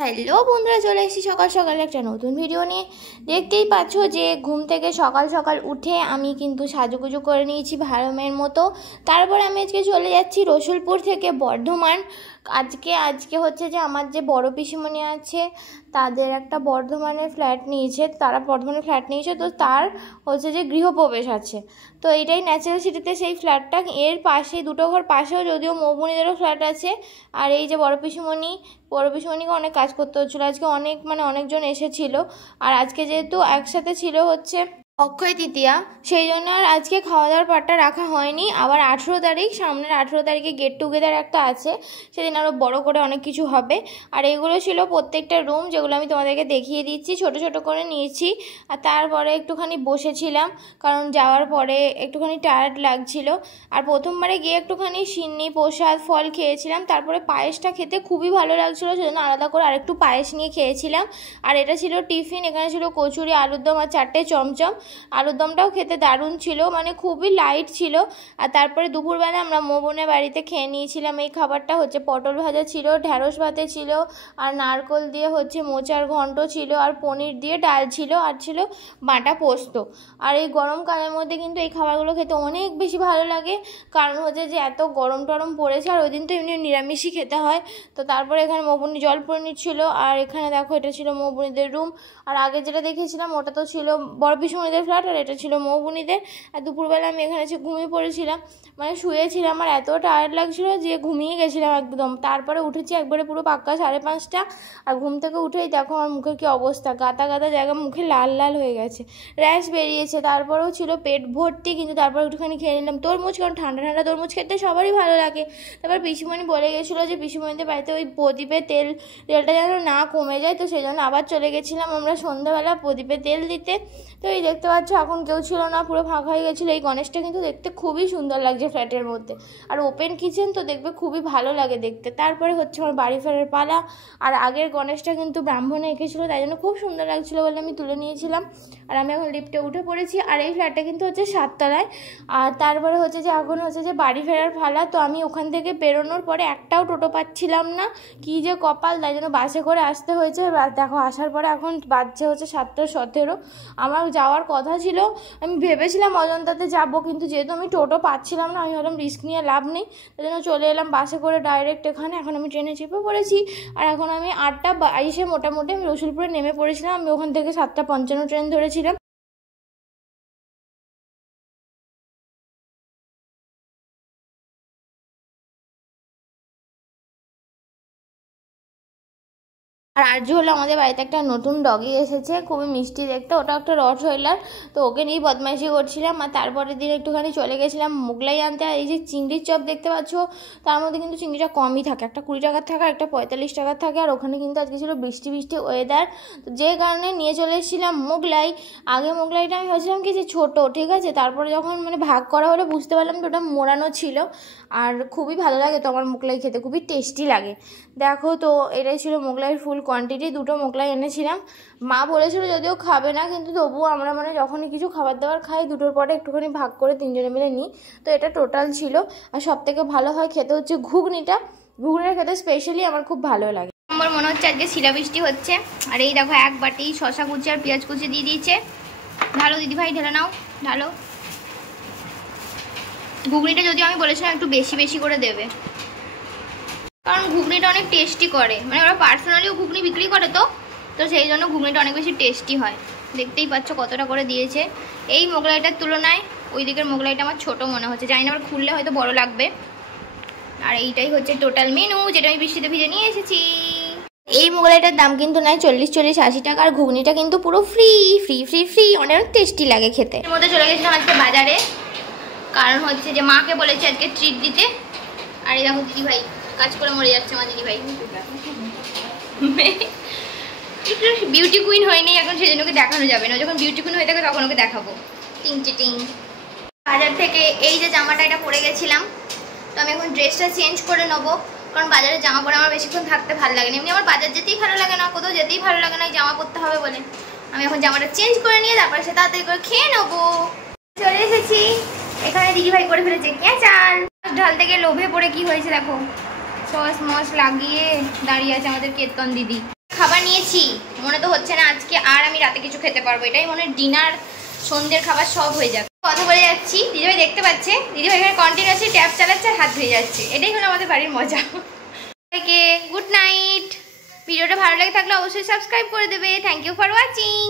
Hello বন্ধুরা, চলে এসেছি সকাল সকাল একটা নতুন ভিডিও নিয়ে। দেখতেই পাচ্ছ যে ঘুম থেকে সকাল সকাল উঠে আমি কিন্তু সাজুগুজু করে নিয়েছি ভালো মেয়ের মতো। তারপর আমি আজকে চলে যাচ্ছি রসুলপুর থেকে বর্ধমান। আজকে হচ্ছে যে আমার যে বড় পিসিমণি আছে তাদের একটা বর্ধমানে ফ্ল্যাট নিয়েছে, তারা বর্ধমানে ফ্ল্যাট নিয়েছে, তো তার হচ্ছে যে গৃহপ্রবেশ আছে। তো এটাই ন্যাচারাল সিটিতে সেই ফ্ল্যাটটা, এর পাশে দুটো ঘর পাশেও যদিও মৌবনিদেরও ফ্ল্যাট আছে। আর এই যে বড় পিসিমণিকে অনেক কাজ করতে হচ্ছিলো আজকে, অনেকজন এসেছিল। আর আজকে যেহেতু একসাথে ছিল হচ্ছে অক্ষয় তৃতীয়া, সেই জন্য আর আজকে খাওয়া দাওয়ার পাটটা রাখা হয়নি। আবার 18 তারিখ, সামনের 18 তারিখে গেট টুগেদার একটা আছে, সেদিন আরও বড় করে অনেক কিছু হবে। আর এগুলো ছিল প্রত্যেকটা রুম, যেগুলো আমি তোমাদেরকে দেখিয়ে দিচ্ছি, ছোট ছোট করে নিয়েছি। আর তারপরে একটুখানি বসেছিলাম, কারণ যাওয়ার পরে একটুখানি টায়ার্ড লাগছিল। আর প্রথমবারে গিয়ে একটুখানি সিন্নি প্রসাদ ফল খেয়েছিলাম, তারপরে পায়েসটা খেতে খুবই ভালো লাগছিলো, সেজন্য আলাদা করে আরেকটু পায়েস নিয়ে খেয়েছিলাম। আর এটা ছিল টিফিন, এখানে ছিল কচুরি, আলুর দম আর 4টে চমচম। আলুর দমটাও খেতে দারুণ ছিল, মানে খুবই লাইট ছিল। আর তারপরে দুপুরবেলা আমরা মোবনের বাড়িতে খেয়ে নিয়েছিলাম এই খাবারটা, হচ্ছে পটল ভাজা ছিল, ঢ্যাঁড়স ভাতে ছিল, আর নারকোল দিয়ে হচ্ছে মোচার ঘন্ট ছিল, আর পনির দিয়ে ডাল ছিল, আর ছিল বাটা পোস্ত। আর এই গরমকালের মধ্যে কিন্তু এই খাবারগুলো খেতে অনেক বেশি ভালো লাগে, কারণ হচ্ছে যে এত গরম টরম পড়েছে, আর ওই দিন তো এমনি নিরামিষই খেতে হয়। তো তারপরে এখানে মৌবনি জল পনির ছিল, আর এখানে দেখো এটা ছিল মৌবনিদের রুম। আর আগে যেটা দেখেছিলাম ওটা তো ছিল বড় পিসিমণিদের ফ্ল্যাট, আর এটা ছিল মৌবনিদের। আর দুপুরবেলা আমি এখানে এসে ঘুমিয়ে পড়েছিলাম, মানে শুয়েছিলাম, আর এত টায়ার্ড লাগছিলো যে ঘুমিয়ে গেছিলাম একদম। তারপরে উঠেছি একবারে পুরো পাক্কা 5:30, আর ঘুম থেকে উঠেই দেখো আমার মুখের কি অবস্থা, গাদা গাদা জায়গা মুখে লাল লাল হয়ে গেছে, র্যাশ বেরিয়েছে। তারপরেও ছিল পেট ভর্তি, কিন্তু তারপর একটুখানি খেয়ে নিলাম তরমুজ, কারণ ঠান্ডা ঠান্ডা তরমুজ খেতে সবারই ভালো লাগে। তারপর পিসিমণি বলে গেছিলো যে পিসিমণিদের বাড়িতে ওই প্রদীপে তেলটা যেন না কমে যায়, তো সেই জন্য আবার চলে গেছিলাম আমরা সন্ধ্যাবেলা প্রদীপে তেল দিতে। তো এই দেখতে পাচ্ছ এখন কেউ ছিল না, পুরো ফাঁকা হয়ে গেছিলো। এই গণেশটা কিন্তু দেখতে খুবই সুন্দর লাগছে ফ্ল্যাটের মধ্যে, আর ওপেন কিচেন তো দেখবে খুবই ভালো লাগে দেখতে। তারপরে হচ্ছে আমার বাড়ি ফেরার পালা। আর আগের গণেশটা কিন্তু ব্রাহ্মণে এঁকেছিলো, তাই জন্য খুব সুন্দর লাগছিলো বলে আমি তুলে নিয়েছিলাম। আর আমি এখন লিফটে উঠে পড়েছি, আর এই ফ্ল্যাটটা কিন্তু হচ্ছে 7 তলায়। আর তারপরে হচ্ছে যে এখন হচ্ছে যে বাড়ি ফেরার পালা। তো আমি ওখান থেকে বেরোনোর পরে একটাও টোটো পাচ্ছিলাম না, কি যে কপাল, তাই জন্য বাসে করে আসতে হয়েছে। দেখো আসার পরে এখন বাজছে হচ্ছে 7:17। আমার যাওয়ার কথা ছিল, আমি ভেবেছিলাম অজন্তাতে যাব, কিন্তু যেহেতু আমি টোটো পাচ্ছিলাম না, আমি ভাবলাম রিস্ক নিয়ে লাভ নেই, তাই জন্য চলে এলাম বাসে করে ডাইরেক্ট এখানে। এখন আমি ট্রেনে চেপে পড়েছি, আর এখন আমি 8:22 মোটামুটি আমি রসুলপুরে নেমে পড়েছিলাম। আমি ওখান থেকে 7:55 ট্রেন ধরেছিলাম। আর আর্য হলো আমাদের বাড়িতে একটা নতুন ডগি এসেছে, খুবই মিষ্টি দেখতে, ওটা একটা রটওয়েলার। তো ওকে নিয়ে বদমাইশি করছিলাম। আর তারপরের দিন একটুখানি চলে গেছিলাম মোগলাই আনতে। আর এই যে চিংড়ির চপ দেখতে পাচ্ছ, তার মধ্যে কিন্তু চিংড়িটা কমই থাকে, একটা 20 টাকার থাকে, একটা 45 টাকার থাকে। আর ওখানে কিন্তু আজকে ছিল বৃষ্টি ওয়েদার, তো যে কারণে নিয়ে চলে এসেছিলাম মোগলাই। আগে মোগলাইটা আমি ভাবছিলাম কি যে ছোটো, ঠিক আছে, তারপরে যখন মানে ভাগ করা হলে বুঝতে পারলাম যে ওটা মোড়ানো ছিল। আর খুবই ভালো লাগে তো আমার মোগলাই খেতে, খুবই টেস্টি লাগে। দেখো তো এটাই ছিল মোগলাইয়ের ফুল কোয়ান্টিটি, 2টো মোগলাই এনেছিলাম। মা বলেছিল যদিও খাবে না, কিন্তু তবুও আমরা মানে যখনই কিছু খাবার দাবার খাই 2টোর পরে একটুখানি ভাগ করে 3জনে মিলে নিই। তো এটা টোটাল ছিল। আর সব থেকে ভালো হয় খেতে হচ্ছে ঘুগনিটা খেতে স্পেশালি আমার খুব ভালো লাগে। আমার মনে হচ্ছে আজকে শিলাবৃষ্টি হচ্ছে। আর এই দেখো 1 বাটি শশা কুচি আর পেঁয়াজ কুচি দিয়ে দিয়েছে। ঢালো দিদিভাই, ঢেলে নাও, ঢালো। ঘুগনিটা যদিও আমি বলেছিলাম একটু বেশি বেশি করে দেবে, কারণ ঘুগনিটা অনেক টেস্টি করে, মানে ওরা পার্সোনালিও ঘুগনি বিক্রি করে, তো সেই জন্য ঘুগনিটা অনেক বেশি টেস্টি হয়। দেখতেই পাচ্ছ কতটা করে দিয়েছে। এই মোগলাইটার তুলনায় ওই দিকের মোগলাইটা আমার ছোটো মনে হচ্ছে, জানি না আবার খুললে হয়তো বড় লাগবে। আর এইটাই হচ্ছে টোটাল মেনু, যেটা আমি বৃষ্টিতে ভিজে নিয়ে এসেছি। এই মোগলাইটার দাম কিন্তু নেয় 40-80 টাকা, আর ঘুগনিটা কিন্তু পুরো ফ্রি ফ্রি ফ্রি ফ্রি, অনেক টেস্টি লাগে খেতে। এর মধ্যে চলে গেছিলাম আজকে বাজারে, কারণ হচ্ছে যে মাকে বলেছে আজকে ট্রিট দিতে। আর এই দেখো দিদিভাই কাজ করে মরে যাচ্ছে, আমার দিদিভাই বিউটি কুইন হয়নি এখন, সেজন্য ওকে দেখানো যাবে না, যখন বিউটি কুইন হয়ে থাকে তখন ওকে দেখাবো। টিং টিং। বাজার থেকে এই যে জামাটা এটা পরে গেছিলাম, তো আমি এখন ড্রেসটা চেঞ্জ করে নেবো, কারণ বাজারে জামা পরে আমার বেশিক্ষণ থাকতে ভালো লাগে না। এমনি আমার বাজার যেতেই ভালো লাগে না, কোথাও যেতেই ভালো লাগে না জামা পরতে হবে বলে। আমি এখন জামাটা চেঞ্জ করে নিয়ে তারপরে সে তাড়াতাড়ি করে খেয়ে নেবো। চলে এসেছি, এখানে দিদিভাই করে ফেলেছে চাল ঢালতে গিয়ে লোভে পড়ে কি হয়েছে দেখো, সস মস লাগিয়ে দাঁড়িয়ে আছে আমাদের কেতন দিদি। খাবার নিয়েছি, মনে তো হচ্ছে না আজকে আর আমি রাতে কিছু খেতে পারবো। এটাই মনে হয় ডিনার, সন্ধ্যের খাবার সব হয়ে যাবে। কথা বলে যাচ্ছি, দিদিভাই দেখতে পাচ্ছে, দিদিভাই এখানে কন্টিনিউয়াসলি ট্যাপ চালাচ্ছে আর হাত ধুয়ে যাচ্ছে। এটাই হলো আমাদের বাড়ির মজা। Good night. ভিডিওটা ভালো লাগে থাকলে অবশ্যই সাবস্ক্রাইব করে দেবে। Thank you for watching.